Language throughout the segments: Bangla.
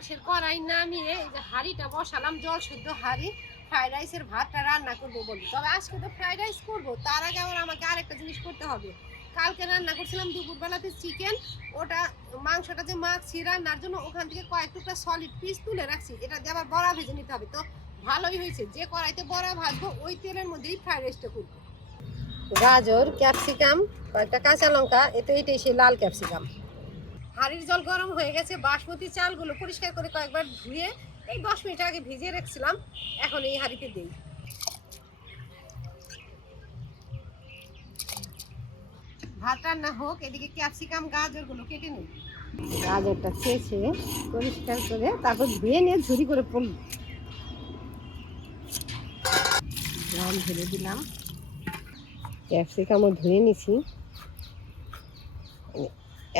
মাংসের কড়াই নামিয়ে এই যে হাঁড়িটা বসালাম, জল শুদ্ধ হাঁড়ি। ফ্রাইড রাইসের ভাতটা রান্না করবো বলি, তবে আজকে তো ফ্রাইড রাইস করবো, তার আগে আবার আমাকে আরেকটা জিনিস করতে হবে। কালকে রান্না করছিলাম দুপুরবেলাতে চিকেন, ওটা মাংসটা যে মাখছি রান্নার জন্য ওখান থেকে কয়েক টুকরা সলিড পিস তুলে রাখছি, এটা দিয়ে আবার বড়া ভেজে নিতে হবে। তো ভালোই হয়েছে, যে কড়াইতে বড়া ভাজবো ওই তেলের মধ্যেই ফ্রাইড রাইসটা করবো। গাজর, ক্যাপসিকাম, কয়েকটা কাঁচা লঙ্কা, এটাই সেই লাল ক্যাপসিকাম। হাঁড়ির জল গরম হয়ে গেছে, বাসমতি চালগুলো পরিষ্কার করে কয়েকবার ধুয়ে এই 10 মিনিট আগে ভিজিয়ে রেখেছিলাম, এখন এই হাঁড়িতে দিই। ভাত রান্না হোক, এদিকে ক্যাপসিকাম গাজরগুলো কেটে নিই। গাজরটা চেঁচে পরিষ্কার করে তারপর ধুয়ে নিয়ে ঝুরি করে পড়ল, জল ঢেলে দিলাম। ক্যাপসিকামও ধুয়ে নিছি,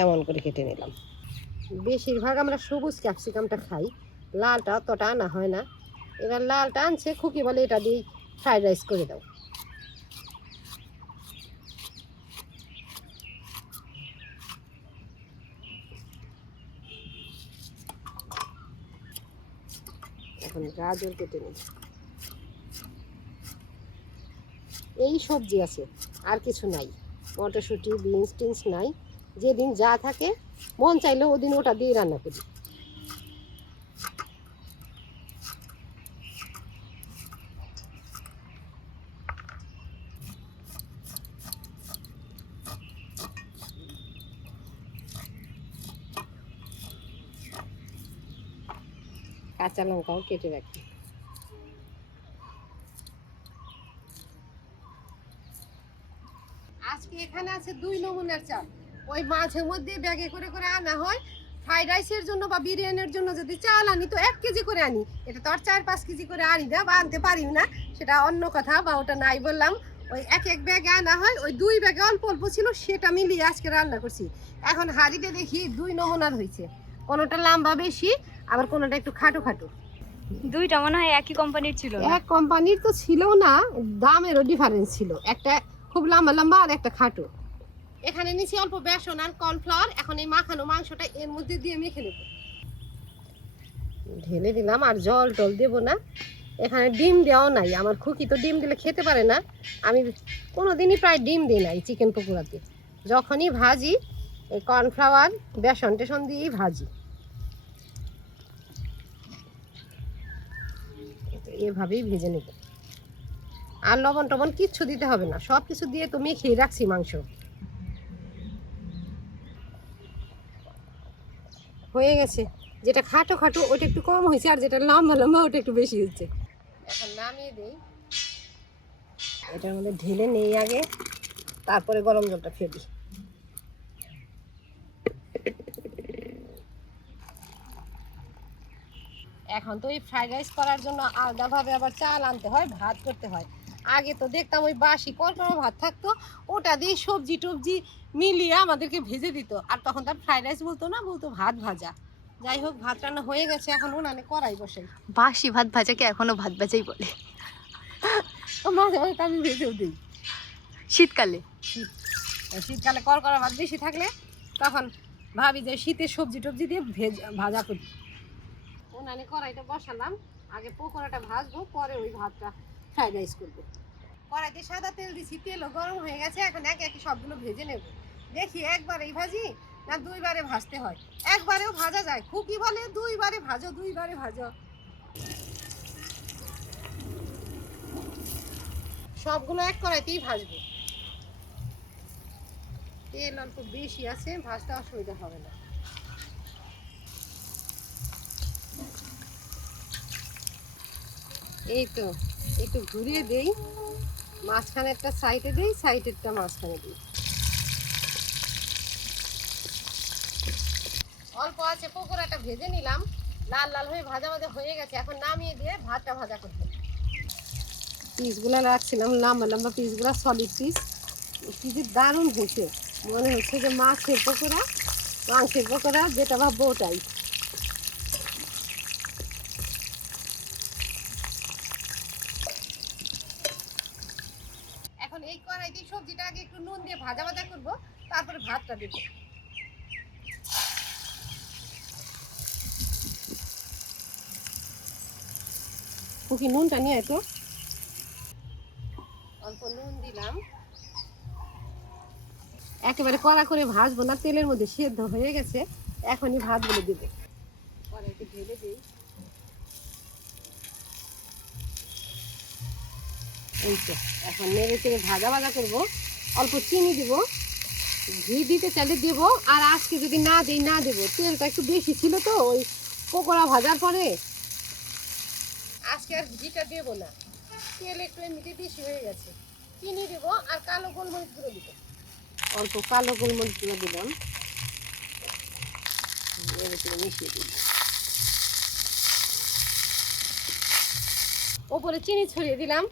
এমন করে কেটে নিলাম। বেশিরভাগ আমরা সবুজ ক্যাপসিকামটা খাই, লালটা অতটা আনা হয় না। এবার লালটা আনছে, খুকি বলে এটা দিয়ে ফ্রাইড রাইস করে দাও। এখন গাজর কেটে নিই। এই সবজি আছে, আর কিছু নাই, মটরশুঁটি বিনস টিনস নাই। যেদিন যা থাকে মন চাইলে ওদিন ওটা দিয়ে রান্না করি। কাঁচা লঙ্কাও কেটে রাখি। আজকে এখানে আছে 2 নমুনার চাল, ওই মাঝে মধ্যে ব্যাগে করে করে আনা হয়। ফ্রাইড রাইসের জন্য বা বিরিয়ানির জন্য যদি চাল আনি তো 1 কেজি করে আনি, এটা তো আর 4-5 কেজি করে আনি না বা আনতে পারি না, সেটা অন্য কথা, বা ওটা নাই বললাম। ওই এক ব্যাগে আনা হয়, ওই 2 ব্যাগে অল্প অল্প ছিল, সেটা মিলিয়ে আজকে রান্না করছি। এখন হাঁড়িতে দেখি 2 নমুনার হয়েছে, কোনোটা লম্বা বেশি আবার কোনোটা একটু খাটো খাটো। দুইটা মনে হয় একই কোম্পানির ছিল না? এক কোম্পানির তো ছিল না, দামেরও ডিফারেন্স ছিল, একটা খুব লম্বা লম্বা আর একটা খাটো। এখানে নিচে অল্প বেসন আর কর্নফ্লাওয়ার, এখন এই মাখানো মাংসটা এর মধ্যে দিয়ে মেখে নেব। ঢেলে দিলাম, আর জল টল দেবো না। এখানে ডিম দেওয়াও নাই, আমার খুকি তো ডিম দিলে খেতে পারে না, আমি কোনোদিনই প্রায় ডিম দিই না এই চিকেন পকোড়াতে। যখনই ভাজি এই কর্নফ্লাওয়ার বেসন টেসন দিয়েই ভাজি, এভাবেই ভেজে নেব। আর লবণ টবণ কিচ্ছু দিতে হবে না, সব কিছু দিয়ে তো মেখেই রাখছি মাংস। হয়ে গেছে, যেটা খাটো খাটো ওটা একটু কম হয়েছে, আর যেটা লম্বা লম্বা ওটা একটু বেশি হচ্ছে। এখন নামিয়ে দেই, এটার মধ্যে ঢেলে নেই আগে, তারপরে গরম জলটা ফেলি। এখন তো এই ফ্রাইড রাইস করার জন্য আলাদাভাবে আবার চাল আনতে হয়, ভাত করতে হয়। আগে তো দেখতাম ওই বাসি কড়কড়া ভাত থাকতো, ওটা দিয়ে সবজি টবজি মিলিয়ে আমাদেরকে ভেজে দিত, আর তখন তার ফ্রাইড রাইস বলতো না, বলতো ভাত ভাজা। যাই হোক, ভাত রান্না হয়ে গেছে, এখন উনানে কড়াই বসাই। বাসি ভাত ভাজাকে এখনো ভাত ভাজাই বলে। মাঝে মাঝে তো আমি ভেজেও দিই। শীতকালে শীতকালে কড়কড়া ভাত বেশি থাকলে তখন ভাবি যে শীতের সবজি টবজি দিয়ে ভাজা করি। উনানে কড়াইটা বসালাম, আগে পকোড়াটা ভাজবো, পরে ওই ভাতটা ফ্রাইড রাইস করবো। কড়াইতে সাদা তেল দিছি, তেলও গরম হয়ে গেছে, এখন একে একে সবগুলো ভেজে নেব। দেখি একবারেই ভাজি না 2 বারে ভাজতে হয়। একবারেও ভাজা যায়, খুকি বলে 2 বারে ভাজো, 2 বারে ভাজো। সবগুলো এক কড়াইতেই ভাজবো, তেল অল্প বেশি আছে, ভাজতে অসুবিধা হবে না। এই তো একটু ঘুরিয়ে দেই, মাঝখানেরটা সাইডে দিই, সাইডেরটা মাঝখানে দিই। অল্প আছে পকোড়াটা ভেজে নিলাম, লাল লাল হয়ে ভাজা ভাজা হয়ে গেছে, এখন নামিয়ে দিয়ে ভাতটা ভাজা করতে। পিসগুলো রাখছিলাম লম্বা লম্বা পিসগুলো, সলিড পিস, কি যে দারুণ হয়েছে, মনে হচ্ছে যে মাছের পকোড়া যেটা ভাববো ওটাই। এখন এই কড়াইতে সবজিটা আগে একটু নুন দিয়ে ভাজা ভাজা করবো, তারপরে ভাতটা দেবো। খুকি নুনটা নিয়ে তো অল্প নুন দিলাম। একেবারে কড়া করে ভাজবো না, তেলের মধ্যে সেদ্ধ হয়ে গেছে, এখনই ভাতগুলো দিব। কড়াইতে ঢেলে দিই। এই তো এখন নেড়ে চেড়ে ভাজা ভাজা করবো। অল্প চিনি দিব, ঘি দিতে চাইলে দেবো, আর আজকে যদি না দিই না দেবো। তেলটা একটু বেশি ছিল তো ওই পকোড়া ভাজার পরে, আজকে আর ঘিটা দেবো না। তেল একটু এমনিতে বেশি হয়ে গেছে। চিনি দেবো আর কালো গোলমরিচ গুঁড়ো দিব। অল্প কালো গোলমরিচ গুঁড়ো দিলাম, মিশিয়ে দিলাম। ওপরে চিনি ছড়িয়ে দিলাম।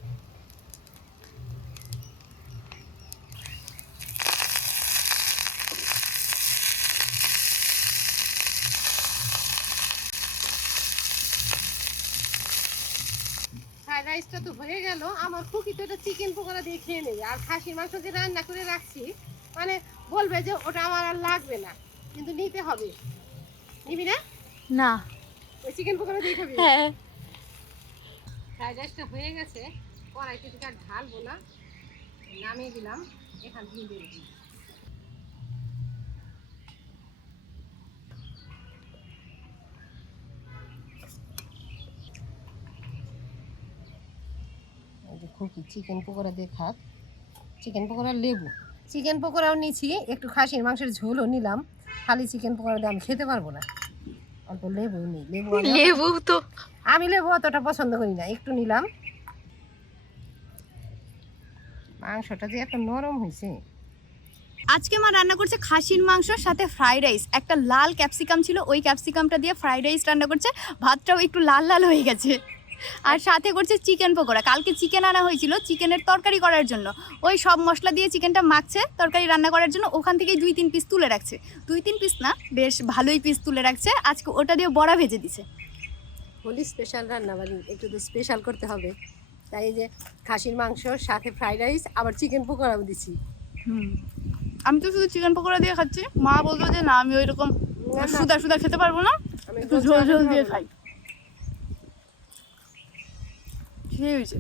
ফ্রাইড রাইসটা তো হয়ে গেল। আমার খুকি তো এটা চিকেন পকোড়া দিয়ে খেয়ে নেবে, আর খাসির মাংস যে রান্না করে রাখছি মানে বলবে যে ওটা আমার আর লাগবে না, কিন্তু নিতে হবে। নিবি না? না। ওই চিকেন পকোড়া দিয়ে খাবি? হ্যাঁ। ফ্রাইড রাইসটা হয়ে গেছে, কড়াইতে থেকে আর ঢালবো না, নামিয়ে দিলাম। এখান থেকে দিয়ে দিই। খুকি চিকেন পকোড়া দিয়ে খাক। চিকেন পকোড়া লেবু, চিকেন পকোড়াও নিচ্ছি, একটু খাসির মাংসের ঝোলও নিলাম। খালি চিকেন পকোড়া দিয়ে আমি খেতে পারবো না, অল্প লেবু নিই। লেবু তো আমি লেবু অতটা পছন্দ করি না, একটু নিলাম। মাংসটা যে এত নরম হয়েছে। আজকে মা রান্না করছে খাসির মাংসর সাথে ফ্রাইড রাইস। একটা লাল ক্যাপসিকাম ছিল, ওই ক্যাপসিকামটা দিয়ে ফ্রাইড রাইস রান্না করছে। ভাতটাও একটু লাল লাল হয়ে গেছে। আর সাথে করছে চিকেন পকোড়া। কালকে চিকেন আনা হয়েছিল চিকেনের তরকারি করার জন্য, ওই সব মশলা দিয়ে চিকেনটা মাখছে তরকারি রান্না করার জন্য। ওখান থেকেই 2-3 পিস তুলে রাখছে, 2-3 পিস না, বেশ ভালোই পিস তুলে রাখছে। আজকে ওটা দিয়ে বড়া ভেজে দিছে। হোলি স্পেশাল রান্না, মানে একটু তো স্পেশাল করতে হবে, তাই এই যে খাসির মাংসর সাথে ফ্রাইড রাইস আবার চিকেন পকোড়াও দিছি। আমি তো শুধু চিকেন পকোড়া দিয়ে খাচ্ছি। মা বলতো যে না, আমি ওই রকম সুদা সুদা খেতে পারবো না, একটু ঝোল ঝোল দিয়ে খাই। ঠিক হয়েছে।